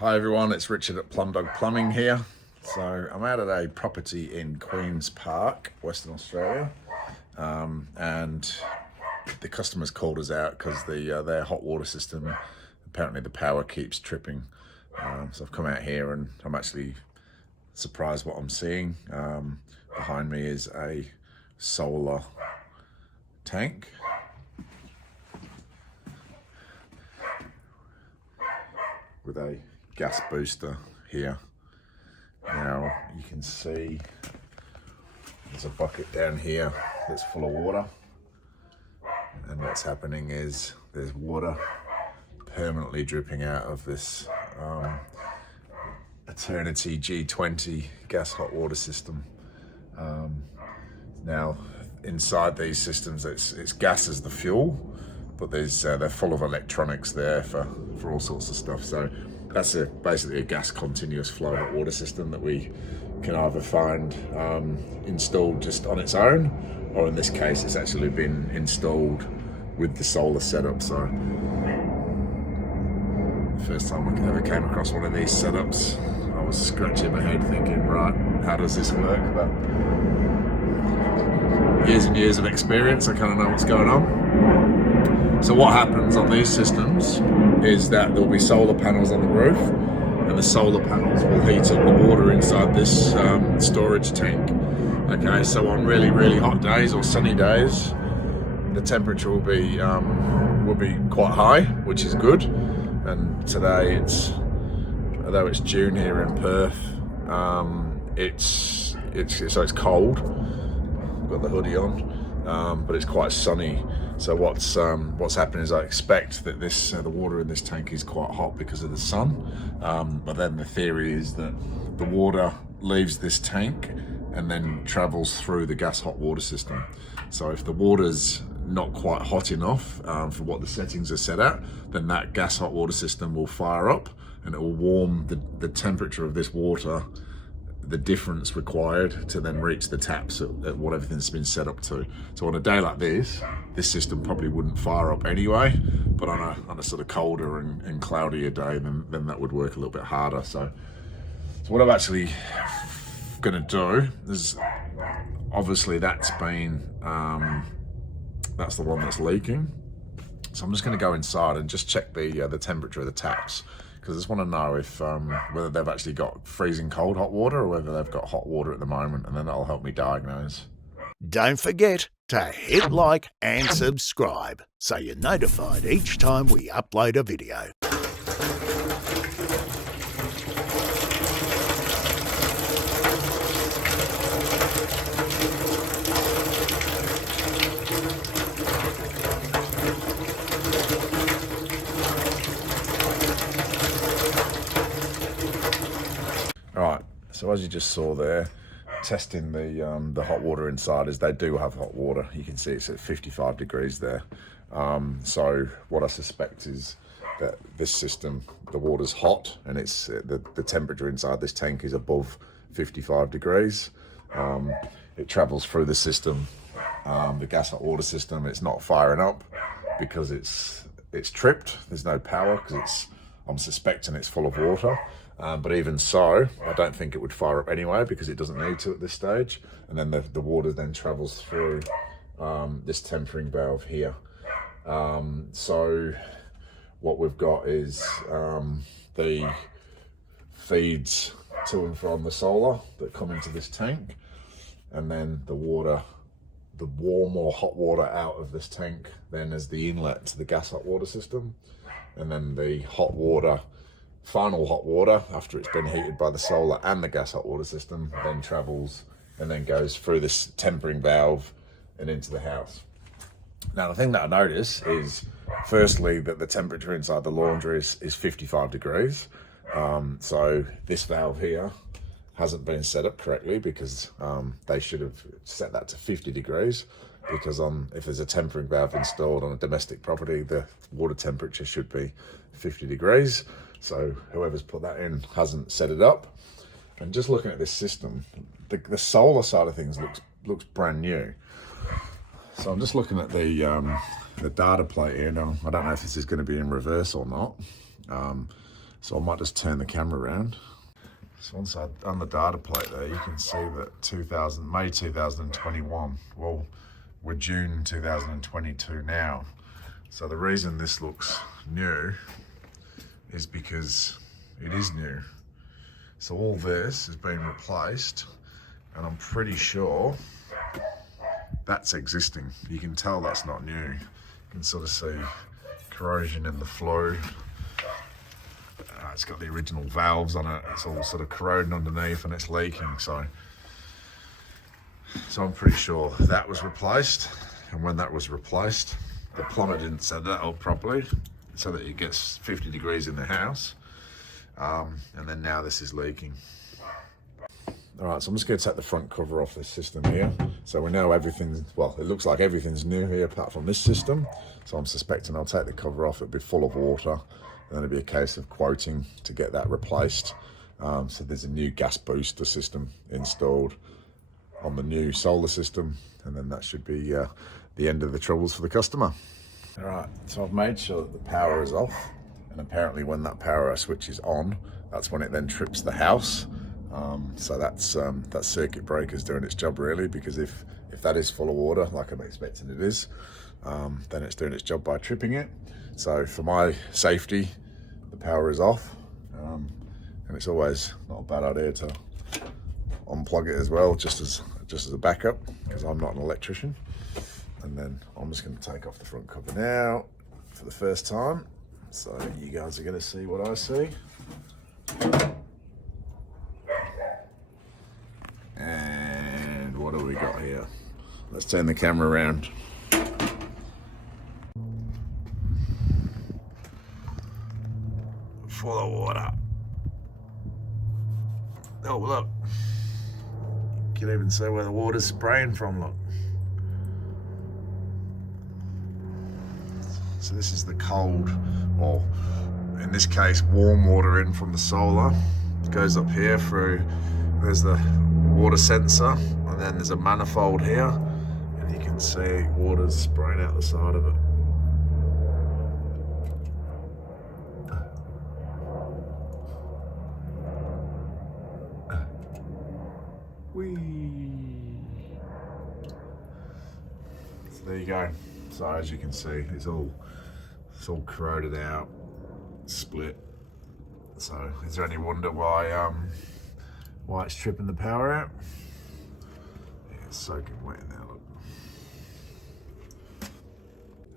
Hi everyone, it's Richard at Plumbdog Plumbing here. So I'm out at a property in Queen's Park, Western Australia, and the customers called us out because their hot water system, apparently the power keeps tripping. So I've come out here and I'm actually surprised what I'm seeing. Behind me is a solar tank. With a gas booster here. Now you can see there's a bucket down here that's full of water, and what's happening is there's water permanently dripping out of this Eternity G20 gas hot water system. Now inside these systems it's gas as the fuel, but they're full of electronics there for all sorts of stuff. So that's basically a gas continuous flow hot water system that we can either find installed just on its own, or in this case it's actually been installed with the solar setup. So the first time I ever came across one of these setups, I was scratching my head thinking, right, how does this work? But years and years of experience, I kind of know what's going on. So what happens on these systems is that there'll be solar panels on the roof, and the solar panels will heat up the water inside this storage tank. Okay, so on really, really hot days or sunny days, the temperature will be quite high, which is good. And today although it's June here in Perth, it's cold. I've got the hoodie on, but it's quite sunny. So what's happening is I expect that the water in this tank is quite hot because of the sun. But then the theory is that the water leaves this tank and then travels through the gas hot water system. So if the water's not quite hot enough for what the settings are set at, then that gas hot water system will fire up and it will warm the temperature of this water, the difference required to then reach the taps at what everything's been set up to. So on a day like this system probably wouldn't fire up anyway, but on a sort of colder and cloudier day, then that would work a little bit harder. So what I'm actually gonna do is, obviously that's the one that's leaking. So I'm just gonna go inside and just check the temperature of the taps, because I just want to know if whether they've actually got freezing cold hot water or whether they've got hot water at the moment, and then that'll help me diagnose. Don't forget to hit like and subscribe so you're notified each time we upload a video. Right, so as you just saw there, testing the hot water inside, is they do have hot water. You can see it's at 55 degrees there. So what I suspect is that this system, the water's hot, and it's the temperature inside this tank is above 55 degrees. It travels through the system, the gas hot water system. It's not firing up because it's tripped. There's no power because I'm suspecting it's full of water. But even so, I don't think it would fire up anyway because it doesn't need to at this stage. And then the water then travels through this tempering valve here. So what we've got is the feeds to and from the solar that come into this tank, and then the warm or hot water out of this tank then is the inlet to the gas hot water system, and then the final hot water, after it's been heated by the solar and the gas hot water system, then travels and then goes through this tempering valve and into the house. Now the thing that I notice is, firstly, that the temperature inside the laundry is 55 degrees. So this valve here hasn't been set up correctly, because they should have set that to 50 degrees, because if there's a tempering valve installed on a domestic property, the water temperature should be 50 degrees. So whoever's put that in hasn't set it up. And just looking at this system, the solar side of things looks brand new. So I'm just looking at the data plate here now. I don't know if this is going to be in reverse or not. So I might just turn the camera around. So once I've done the data plate there, you can see that May 2021, well, we're June 2022 now. So the reason this looks new is because it is new. So all this has been replaced, and I'm pretty sure that's existing. You can tell that's not new. You can sort of see corrosion in the flue. It's got the original valves on it. It's all sort of corroding underneath and it's leaking. So I'm pretty sure that was replaced. And when that was replaced, the plumber didn't set that up properly so that it gets 50 degrees in the house. And then now this is leaking. All right, so I'm just going to take the front cover off this system here. So we know everything's, well, it looks like everything's new here apart from this system. So I'm suspecting I'll take the cover off, it'll be full of water. And then it'll be a case of quoting to get that replaced. So there's a new gas booster system installed on the new solar system. And then that should be the end of the troubles for the customer. All right, so I've made sure that the power is off. And apparently when that power switch is on, that's when it then trips the house. So that's that circuit breaker's doing its job really, because if that is full of water, like I'm expecting it is, then it's doing its job by tripping it. So for my safety, the power is off, and it's always not a bad idea to unplug it as well, just as a backup, because I'm not an electrician. And then I'm just going to take off the front cover now for the first time, so you guys are going to see what I see. And what do we got here? Let's turn the camera around. Full of water. Oh, look. You can even see where the water's spraying from, look. So this is the cold, or in this case, warm water in from the solar. It goes up here through, there's the water sensor, and then there's a manifold here, and you can see water's spraying out the side of it. So there you go. So as you can see, it's all corroded out, split. So is there any wonder why it's tripping the power out? Yeah, it's soaking wet now, look.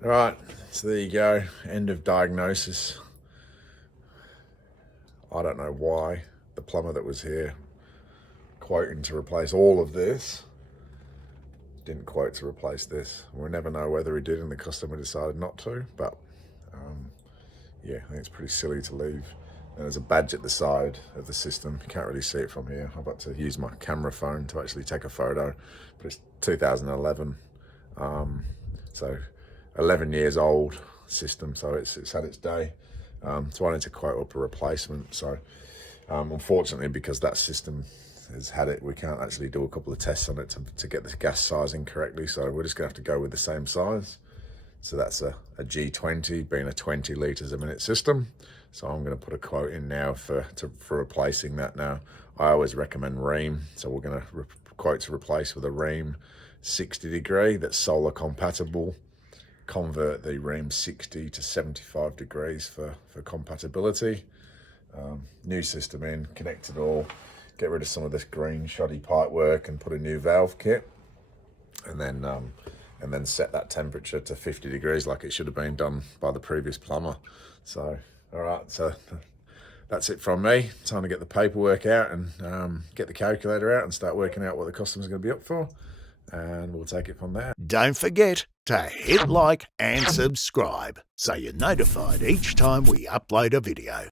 All right, so there you go, end of diagnosis. I don't know why the plumber that was here quoting to replace all of this didn't quote to replace this. We'll never know whether he did and the customer decided not to, but yeah, I think it's pretty silly to leave. And there's a badge at the side of the system. You can't really see it from here. I've got to use my camera phone to actually take a photo, but it's 2011. So 11 years old system, so it's had its day. So I need to quote up a replacement. So unfortunately, because that system has had it, we can't actually do a couple of tests on it to get the gas sizing correctly. So we're just gonna have to go with the same size. So that's a G20, being a 20 litres a minute system. So I'm going to put a quote in now for replacing that now. I always recommend Ream. So we're going to quote to replace with a Ream 60 degree that's solar compatible. Convert the Ream 60 to 75 degrees for compatibility. New system in, connect it all, get rid of some of this green shoddy pipe work and put a new valve kit. And then set that temperature to 50 degrees like it should have been done by the previous plumber. So, all right, so that's it from me. Time to get the paperwork out and get the calculator out and start working out what the customer's going to be up for. And we'll take it from there. Don't forget to hit like and subscribe so you're notified each time we upload a video.